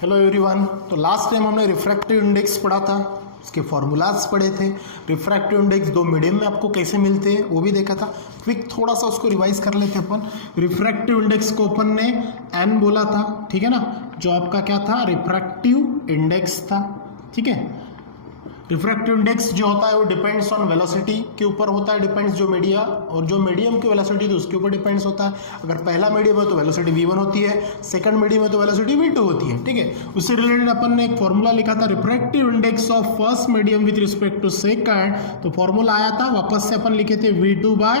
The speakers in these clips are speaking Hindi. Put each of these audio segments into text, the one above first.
Hello everyone. तो लास्ट टाइम हमने रिफ्रैक्टिव इंडेक्स पढ़ा था, उसके फॉर्मूलाज पढ़े थे। रिफ्रैक्टिव इंडेक्स दो मीडियम में आपको कैसे मिलते हैं वो भी देखा था। क्विक थोड़ा सा उसको रिवाइज कर लेते अपन। रिफ्रैक्टिव इंडेक्स को अपन ने एन बोला था, ठीक है ना, जो आपका क्या था, रिफ्रैक्टिव इंडेक्स था। ठीक है, रिफ्रैक्टिव इंडेक्स जो होता है वो डिपेंड्स ऑन वेलोसिटी के ऊपर होता है, डिपेंड्स जो मीडिया और जो मीडियम की वेलोसिटी तो उसके ऊपर डिपेंड्स होता है। अगर पहला मीडियम है तो वेलोसिटी v1 होती है, सेकंड मीडियम है तो वेलोसिटी v2 होती है। ठीक है, उससे रिलेटेड अपन ने एक फॉर्मूला लिखा था, refractive index of first medium with respect to second. तो फॉर्मूला आया था, वापस से अपन लिखे थे v2 बाय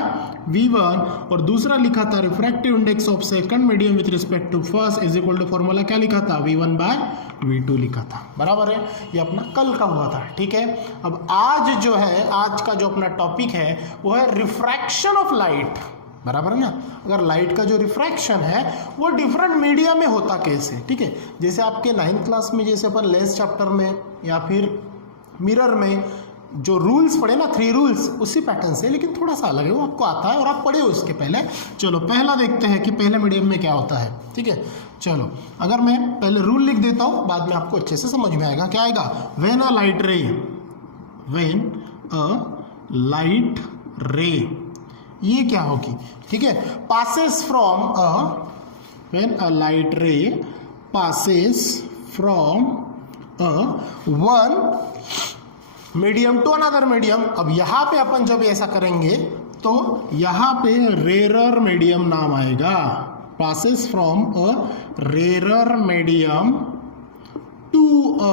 v1, और दूसरा लिखा था refractive index of second medium with respect to first is equal to formula क्या लिखा था, v1 बाय v2 लिखा था। बराबर है, ये अपना कल का हुआ था। ठीक है, अब आज जो है, आज का जो अपना टॉपिक है वो है रिफ्रैक्शन ऑफ लाइट। बराबर है ना। अगर लाइट का जो रिफ्रैक्शन है वो डिफरेंट मीडिया में होता कैसे। ठीक है, जैसे आपके 9th क्लास में जैसे अपन लेंस चैप्टर में या फिर मिरर में जो रूल्स पढ़े ना, 3 रूल्स, उसी पैटर्न से, लेकिन थोड़ा सा अलग है, वो आपको आता है और आप पढ़े हो उसके पहले। चलो पहला देखते हैं कि पहले मीडियम में क्या होता है। ठीक है, चलो अगर मैं पहले रूल लिख देता हूँ, बाद में आपको अच्छे से समझ में आएगा। क्या आएगा, when a light ray, when a light ray, ये क्या होगी। ठीक है, passes from a, when a light ray passes from a one medium to another medium. अब यहां पे अपन जब ऐसा करेंगे तो यहां पे रेरर मीडियम नाम आएगा। Passes from a rarer medium to a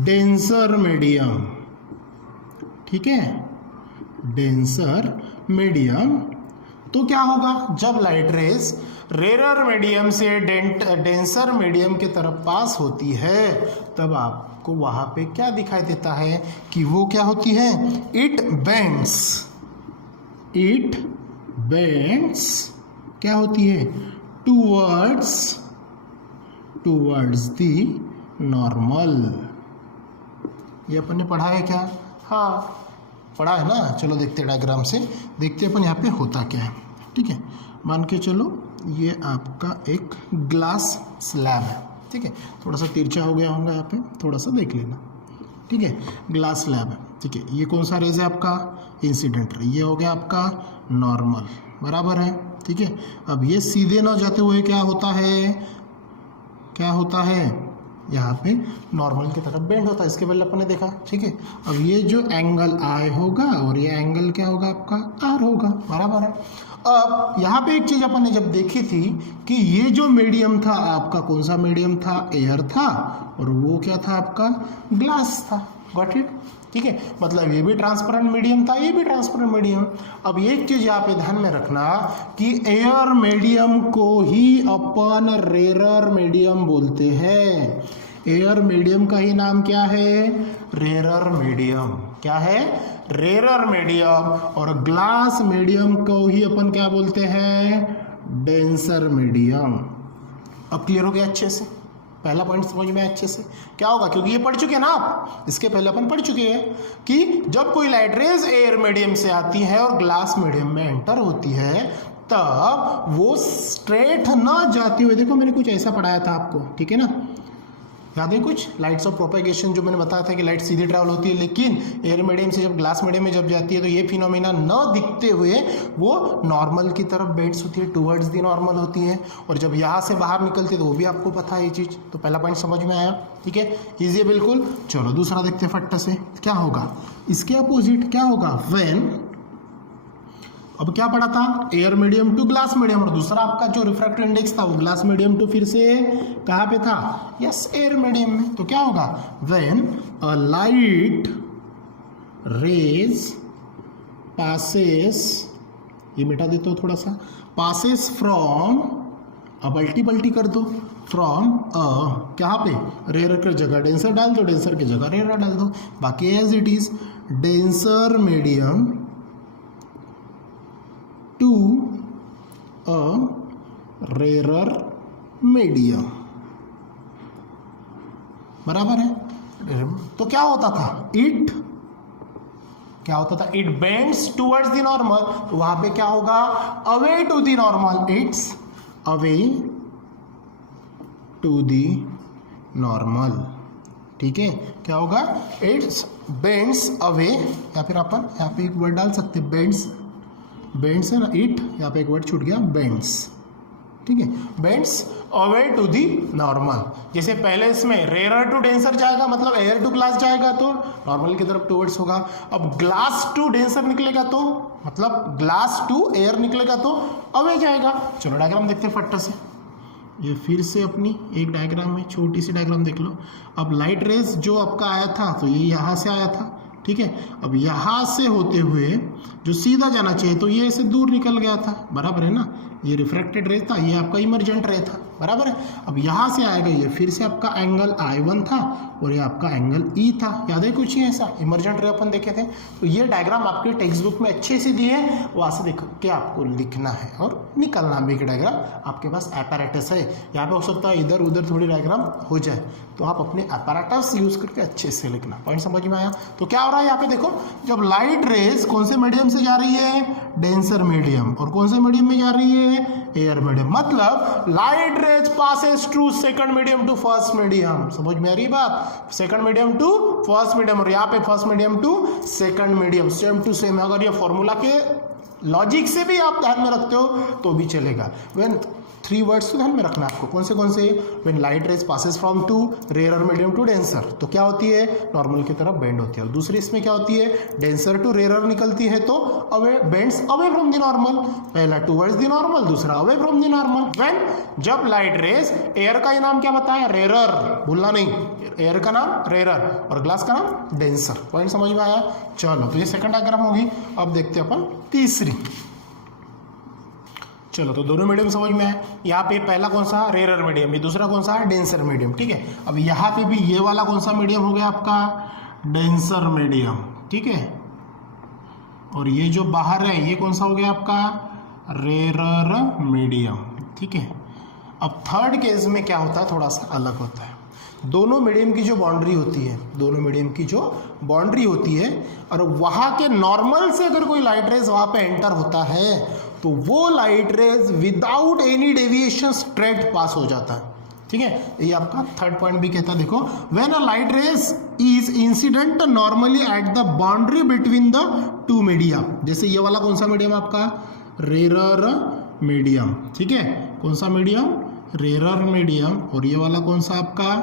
denser medium. ठीक है, डेंसर मीडियम। तो क्या होगा, जब लाइट रेस रेरर मीडियम से डेंसर मीडियम की तरफ पास होती है, तब आपको वहां पे क्या दिखाई देता है कि वो क्या होती है, इट बेंड्स। इट बेंड्स क्या होती है, टूवर्ड्स दी नॉर्मल। ये अपन ने पढ़ा है क्या, हाँ पढ़ा है ना। चलो देखते हैं डायग्राम से, देखते हैं अपन यहाँ पे होता क्या है। ठीक है, मान के चलो ये आपका एक ग्लास स्लैब है। ठीक है, थोड़ा सा तिरछा हो गया होगा यहाँ पे, थोड़ा सा देख लेना। ठीक है, ग्लास स्लैब है। ठीक है, ये कौन सा रेज है आपका, इंसिडेंट रे, ये हो गया आपका नॉर्मल। बराबर है। ठीक है, अब ये सीधे ना जाते हुए क्या होता है, क्या होता है, यहाँ पे नॉर्मल की तरफ बेंड होता है। इसके पहले अपन ने देखा। ठीक है, अब ये जो एंगल आई होगा और ये एंगल क्या होगा आपका, आर होगा। बराबर है। अब यहाँ पे एक चीज अपन ने जब देखी थी कि ये जो मीडियम था आपका, कौन सा मीडियम था, एयर था, और वो क्या था आपका, ग्लास था। Got it. ठीक है, मतलब ये भी ट्रांसपेरेंट मीडियम था, ये भी ट्रांसपेरेंट मीडियम। अब एक चीज यहाँ पे ध्यान में रखना कि एयर मीडियम को ही अपन रेरर मीडियम बोलते हैं। एयर मीडियम का ही नाम क्या है, रेरर मीडियम। क्या है, रेरर मीडियम। और ग्लास मीडियम को ही अपन क्या बोलते हैं, डेंसर मीडियम। अब क्लियर हो गया अच्छे से, पहला पॉइंट समझ में अच्छे से क्या होगा, क्योंकि ये पढ़ चुके हैं ना आप, इसके पहले अपन पढ़ चुके हैं कि जब कोई लाइट रेज एयर मीडियम से आती है और ग्लास मीडियम में एंटर होती है, तब वो स्ट्रेट ना जाती हुई, देखो मैंने कुछ ऐसा पढ़ाया था आपको, ठीक है ना, याद है कुछ, लाइट्स ऑफ प्रोपेगेशन, जो मैंने बताया था कि लाइट सीधे ट्रैवल होती है, लेकिन एयर मीडियम से जब ग्लास मीडियम में जब जाती है तो ये फिनोमिना न दिखते हुए वो नॉर्मल की तरफ बेंड्स होती है, टुवर्ड्स दी नॉर्मल होती है। और जब यहाँ से बाहर निकलती है तो वो भी आपको पता है ये चीज़। तो पहला पॉइंट समझ में आया। ठीक है, ईजी है बिल्कुल। चलो दूसरा देखते हैं फट्टा से क्या होगा, इसके अपोजिट क्या होगा, व्हेन, अब क्या पढ़ा था, air medium to glass medium, और दूसरा आपका जो रिफ्रैक्टिव इंडेक्स था वो ग्लास मीडियम टू फिर से कहाँ पे था, यस एयर मीडियम में। तो क्या होगा, when a light rays passes, ये मिटा देता हूँ थोड़ा सा, पासेस फ्रॉम, अब अल्टी पल्टी कर दो, फ्रॉम अ, कहाँ पे, रेयर की जगह डेंसर डाल दो, डेंसर की जगह रेयर डाल दो, बाकी as it is, denser medium to a rarer medium. बराबर है। तो क्या होता था, इट क्या होता था, it bends towards the normal. तो वहां पे क्या होगा, away to the normal, it's away to the normal. ठीक है, क्या होगा, इट्स बेंड्स अवे, या फिर अपन यहाँ पे एक वर्ड डाल सकते हैं बेंड्स, बेंड्स है ना, इट यहाँ पे एक वर्ड छूट गया बेंड्स। ठीक है, bends away to the normal. जैसे पहले इसमें रेयर टू डेंसर जाएगा, मतलब एयर टू ग्लास जाएगा तो नॉर्मल की तरफ टूवर्ड्स होगा। अब ग्लास टू डेंसर निकलेगा तो मतलब ग्लास टू एयर निकलेगा तो अवे जाएगा। चलो डायग्राम देखते हैं फट्टा से। ये फिर से अपनी एक डायग्राम है, छोटी सी डायग्राम देख लो। अब लाइट रेज जो आपका आया था तो ये यहाँ से आया था। ठीक है, अब यहाँ से होते हुए जो सीधा जाना चाहिए तो ये ऐसे दूर निकल गया था, बराबर है ना। ये रिफ्रैक्टेड रे था, ये आपका इमर्जेंट रे था, बराबर है। अब यहाँ से आएगा, ये फिर से आपका एंगल I1 था और ये आपका एंगल E था। याद है कुछ ही ऐसा इमर्जेंट रे अपन देखे थे। तो ये डायग्राम आपके टेक्स्ट बुक में अच्छे से दिए है, वहाँ से देख के आपको लिखना है और निकलना भी। डायग्राम आपके पास apparatus है, यहाँ पे हो सकता है इधर उधर थोड़ी डायग्राम हो जाए, तो आप अपने apparatus यूज करके अच्छे से लिखना। पॉइंट समझ में आया। तो क्या हो रहा है यहाँ पे देखो, जब लाइट रेज कौन से मीडियम से जा रही है, डेंसर मीडियम, और कौन से मीडियम में जा रही है, एयर मीडियम। मतलब light rays passes through second medium to first medium. समझ में आ रही बात, second medium to first medium, और यहाँ पे first medium to second medium, same to same. अगर ये फॉर्मूला के लॉजिक से भी आप ध्यान में रखते हो तो भी चलेगा। व्हेन 3 वर्ड्स तो ध्यान में रखना आपको, कौन से when light rays passes from to rare medium to denser, तो क्या होती है, नॉर्मल की तरफ बेंड होती है। और दूसरी इसमें क्या होती है, डेंसर टू रेयर निकलती है तो away, bends away from the normal. पहला टुवर्ड्स द नॉर्मल, दूसरा away from the normal. When, जब लाइट रेज, एयर का ही नाम क्या बताया, रेयर, भूलना नहीं, एयर का नाम रेयर और ग्लास का नाम डेंसर। पॉइंट समझ में आया। चलो, तो ये सेकंड डायग्राम होगी। अब देखते हैं अपन तीसरी। चलो, तो दोनों मीडियम समझ में आए। यहाँ पे पहला कौन सा, रेयर मीडियम, ये दूसरा कौन सा, डेंसर मीडियम। ठीक है, अब यहाँ पे भी ये वाला कौन सा मीडियम हो गया आपका, डेंसर मीडियम। ठीक है, और ये जो बाहर है ये कौन सा हो गया आपका, रेयर मीडियम। ठीक है, अब थर्ड केस में क्या होता है, थोड़ा सा अलग होता है। दोनों मीडियम की जो बाउंड्री होती है, दोनों मीडियम की जो बाउंड्री होती है, और वहाँ के नॉर्मल से अगर कोई लाइट रेज वहाँ पे एंटर होता है तो वो light rays without any deviation straight pass हो जाता है। ठीक है, ये आपका थर्ड पॉइंट भी कहता है। देखो, when a light rays is incident normally at the boundary between the two media. जैसे ये वाला कौन सा मीडियम आपका, रेयर मीडियम। ठीक है, कौन सा मीडियम, रेयर मीडियम, और ये वाला कौन सा आपका,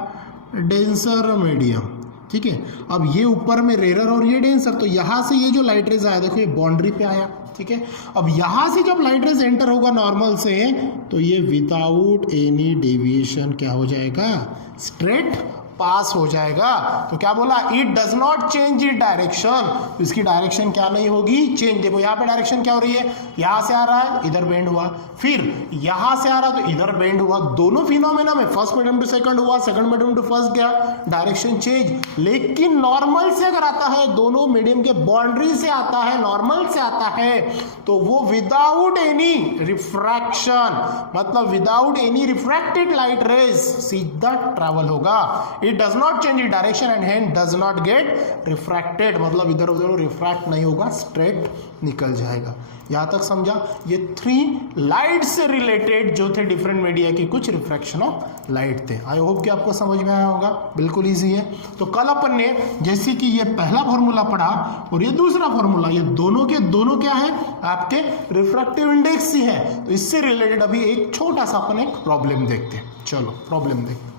डेंसर मीडियम। ठीक है, अब ये ऊपर में रेयर और ये डेंसर, तो यहाँ से ये जो लाइट रेज आया, देखो ये बाउंड्री पे आया। ठीक है, अब यहाँ से जब लाइट रेज एंटर होगा नॉर्मल से, तो ये विदाउट एनी डेविएशन क्या हो जाएगा, स्ट्रेट पास हो जाएगा। तो क्या बोला, it does not change it direction, तो इसकी डायरेक्शन क्या नहीं होगी, चेंज। देखो यहाँ पे डायरेक्शन क्या हो रही है, यहाँ से आ रहा है इधर बेंड हुआ, फिर यहाँ से आ रहा तो इधर बेंड हुआ। दोनों फिनोमेना में फर्स्ट मीडियम टू सेकंड हुआ, सेकंड मीडियम टू फर्स्ट गया, डायरेक्शन चेंज। लेकिन नॉर्मल से अगर आता है, दोनों मीडियम के बाउंड्री से आता है, नॉर्मल से आता है, तो वो विदाउट एनी रिफ्रैक्शन, मतलब without any refracted light rays सीधा ट्रैवल होगा। It does not change its direction and hence does not get refracted, मतलब इधर उधर रिफ्रैक्ट नहीं होगा, स्ट्रेट निकल जाएगा। यहाँ तक समझा। ये 3 लाइट से रिलेटेड जो थे डिफरेंट मीडिया की कुछ रिफ्रैक्शन ऑफ लाइट थे। आई होप कि आपको समझ में आया होगा, बिल्कुल इजी है। तो कल अपन ने जैसे कि ये पहला फॉर्मूला पढ़ा और ये दूसरा फॉर्मूला, ये दोनों के दोनों क्या है, आपके रिफ्रैक्टिव इंडेक्स ही है। तो इससे रिलेटेड अभी एक छोटा सा अपन एक प्रॉब्लम देखते हैं। चलो प्रॉब्लम देखते हैं।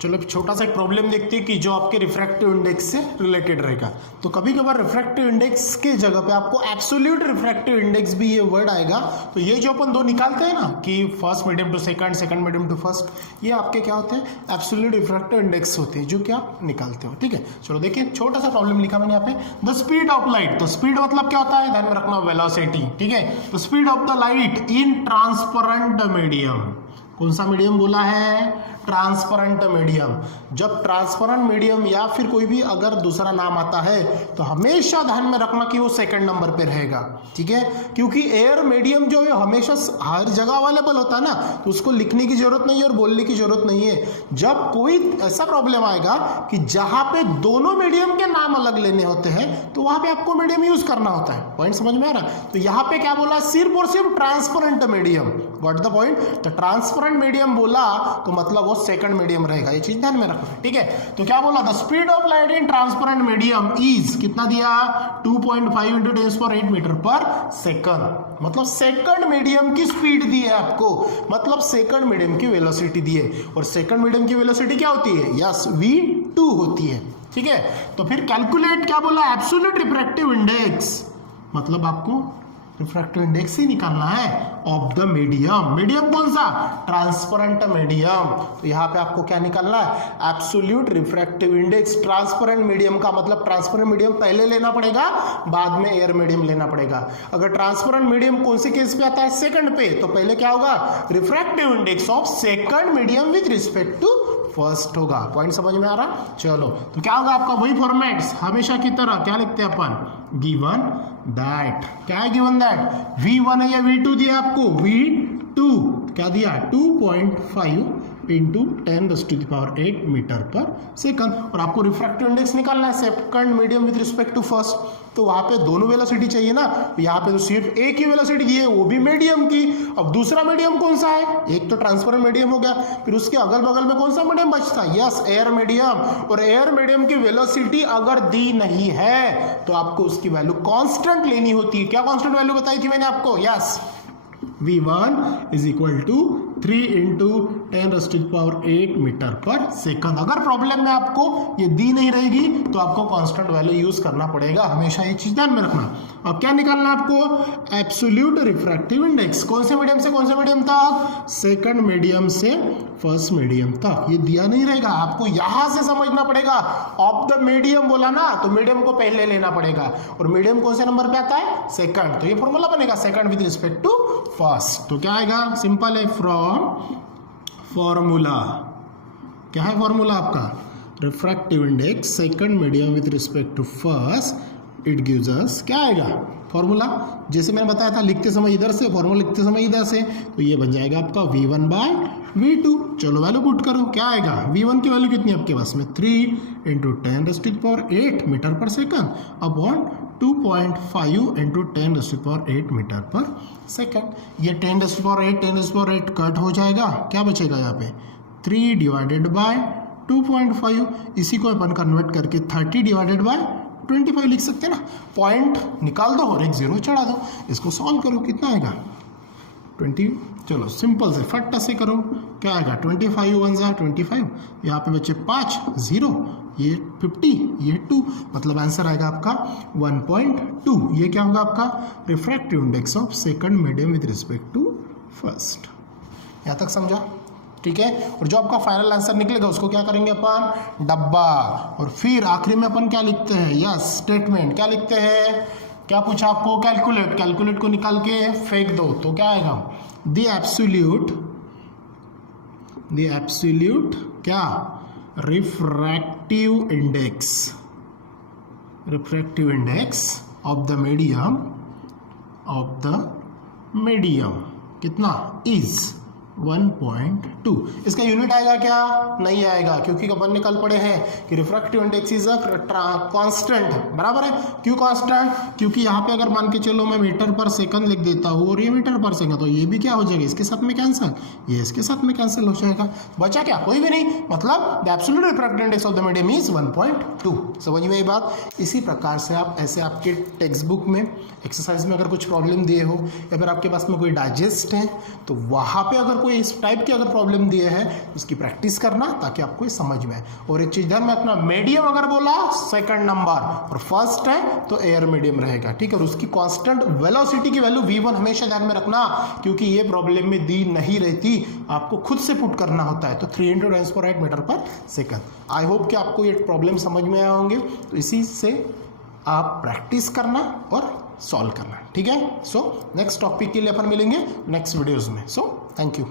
चलो छोटा सा एक प्रॉब्लम देखते हैं कि जो आपके रिफ्रैक्टिव इंडेक्स से रिलेटेड रहेगा। तो कभी कभार रिफ्रैक्टिव इंडेक्स के जगह पे आपको एब्सोल्यूट रिफ्रैक्टिव इंडेक्स भी ये वर्ड आएगा। तो ये जो अपन दो निकालते हैं ना कि first medium to second, second medium to first, ये आपके क्या होते हैं, एब्सोल्यूट रिफ्रैक्टिव इंडेक्स होते हैं जो कि आप निकालते हो। ठीक है, चलो देखिए छोटा सा प्रॉब्लम लिखा मैंने यहाँ पे। द स्पीड ऑफ लाइट, तो स्पीड मतलब क्या होता है, ध्यान में रखना, वेलोसिटी। ठीक है, तो speed of the light in transparent medium, कौन सा मीडियम बोला है, ट्रांसपेरेंट मीडियम। जब ट्रांसपेरेंट मीडियम या फिर कोई भी अगर दूसरा नाम आता है तो हमेशा ध्यान में रखना कि वो सेकंड नंबर पे रहेगा। ठीक है, क्योंकि एयर मीडियम जो है हमेशा हर जगह अवेलेबल होता है ना, तो उसको लिखने की जरूरत नहीं है और बोलने की जरूरत नहीं है। जब कोई ऐसा प्रॉब्लम आएगा कि जहां पे दोनों मीडियम के नाम अलग लेने होते हैं तो वहां पे आपको मीडियम यूज करना होता है। पॉइंट समझ में आ रहा है। तो यहाँ पे क्या बोला, सिर्फ और सिर्फ transparent medium, got the point. तो ट्रांसपेरेंट मीडियम बोला तो मतलब वो सेकंड मीडियम रहेगा, ये चीज ध्यान में रखना, ठीक है। तो क्या बोला, the speed of light in transparent medium is कितना दिया, 2.5 × 10⁸ मीटर पर सेकंड, मतलब सेकंड मीडियम की स्पीड दी है आपको, मतलब सेकंड मीडियम की वेलोसिटी दी है। और सेकंड मीडियम की वेलोसिटी क्या होती है, यस v2 होती है, ठीक है। तो फिर कैलकुलेट क्या बोला, एब्सोल्यूट रिफ्रैक्टिव इंडेक्स, मतलब आपको रिफ्रैक्टिव इंडेक्स ही निकालना है ऑफ द मीडियम। मीडियम कौन सा, ट्रांसपेरेंट मीडियम। तो यहाँ पे आपको क्या निकालना है, absolute refractive index transparent medium का, मतलब ट्रांसपेरेंट मीडियम पहले लेना पड़ेगा, बाद में एयर मीडियम लेना पड़ेगा। अगर ट्रांसपेरेंट मीडियम कौन से केस पे आता है, सेकंड पे, तो पहले क्या होगा, refractive index of second medium with respect to first होगा। पॉइंट समझ में आ रहा, चलो। तो क्या होगा आपका वही फॉर्मेट्स हमेशा की तरह, क्या लिखते हैं अपन, गिवन दैट, क्या है गिवन दैट, v1 है या v2 दिया आपको, v2 क्या दिया, 2.5 × 10⁸ मीटर पर सेकंड। और आपको रिफ्रैक्टिव इंडेक्स निकालना है second medium with respect to first, तो वहां पे दोनों वेलोसिटी चाहिए ना, यहाँ पे तो सिर्फ एक ही वेलोसिटी दी है, वो भी मीडियम की। अब दूसरा मीडियम कौन सा है, एक तो ट्रांसपेरेंट मीडियम हो गया, फिर उसके अगल बगल में कौन सा मीडियम बचता है, यस एयर मीडियम। और एयर मीडियम की वेलोसिटी अगर दी नहीं है तो आपको उसकी वैल्यू कांस्टेंट लेनी होती है। क्या कांस्टेंट वैल्यू बताई थी मैंने आपको, यस v1 = 3 × 10⁸ मीटर पर सेकंड। अगर प्रॉब्लम में आपको ये दी नहीं रहेगी तो आपको कांस्टेंट वैल्यू यूज करना पड़ेगा, हमेशा ये चीज ध्यान में रखना। अब क्या निकालना है आपको, एब्सोल्यूट रिफ्रैक्टिव इंडेक्स, कौन से मीडियम से कौन से मीडियम तक, सेकंड मीडियम से फर्स्ट मीडियम तक। ये दिया नहीं रहेगा, आपको यहां से समझना पड़ेगा। ऑफ द मीडियम बोला ना, तो मीडियम को पहले लेना पड़ेगा, और मीडियम कौन से नंबर पे आता है, सेकंड। तो ये फॉर्मूला बनेगा second with respect to first. तो क्या आएगा, सिंपल है, फ्रॉम फॉर्मूला, क्या है फॉर्मूला आपका, refractive index second medium with respect to first, it gives us, क्या आएगा फॉर्मूला, जैसे मैंने बताया था लिखते समय इधर से, फॉर्मूला लिखते समय इधर से, तो ये बन जाएगा आपका v1/v2। चलो वैल्यू पुट करो, क्या आएगा, v1 की वैल्यू कितनी आपके पास में, 3 × 10⁸ मीटर पर सेकंड अपॉन 2.5 × 10⁸ मीटर पर सेकंड। ये 10⁸ कट हो जाएगा, क्या बचेगा यहाँ पे, 3/2.5, इसी को अपन कन्वर्ट करके 30/25 लिख सकते हैं ना। पॉइंट निकाल दो और एक जीरो चढ़ा दो, इसको सॉल्व करो, कितना आएगा 20। चलो सिंपल से फट से करो, क्या आएगा, 25 × 1 = 25, यहाँ पे बच्चे 5 0, ये 50, ये 2, मतलब आंसर आएगा आपका 1.2। ये क्या होगा आपका refractive index of second medium with respect to first. यहाँ तक समझा, ठीक है। और जो आपका फाइनल आंसर निकलेगा उसको क्या करेंगे अपन, डब्बा, और फिर आखिरी में अपन क्या लिखते हैं, यस स्टेटमेंट, क्या लिखते हैं, क्या पूछा आपको, कैलकुलेट, कैलकुलेट को निकाल के फेंक दो, तो क्या आएगा, द एब्सोल्यूट क्या, refractive index of the medium कितना, इज 1.2। इसका यूनिट आएगा क्या, नहीं आएगा, क्योंकि अपन ने कल पढ़े हैं कि refractive index is a constant, बराबर है। क्यों कांस्टेंट, क्योंकि यहाँ पे अगर मान के चलो मैं मीटर पर सेकंड लिख देता हूँ और ये मीटर पर सेकंड, तो ये भी क्या हो जाएगा, इसके साथ में कैंसिल, ये इसके साथ में कैंसिल हो जाएगा, बचा क्या, कोई भी नहीं। मतलब the absolute refractive index of the medium is 1.2। समझ में ये बात। इसी प्रकार से आप ऐसे आपके टेक्स्ट बुक में एक्सरसाइज में अगर कुछ प्रॉब्लम दिए हो, या फिर आपके पास में कोई डाइजेस्ट है, तो वहाँ पे अगर कोई इस टाइप की अगर प्रॉब्लम दिए है उसकी प्रैक्टिस करना, ताकि आपको समझ में आए। और एक चीज ध्यान में रखना, मीडियम अगर बोला सेकंड नंबर और फर्स्ट है तो एयर मीडियम रहेगा, ठीक है। और उसकी कांस्टेंट वेलोसिटी की वैल्यू v1 हमेशा ध्यान में रखना, क्योंकि ये प्रॉब्लम में दी नहीं रहती, आपको खुद से पुट करना होता है। तो 3 × 10⁸ मीटर पर सेकंड। आई होप कि आपको ये प्रॉब्लम समझ में आए होंगे, तो इसी से आप प्रैक्टिस करना और सॉल्व करना, ठीक है। सो नेक्स्ट टॉपिक के लिए अपन मिलेंगे नेक्स्ट वीडियोज में। So thank you.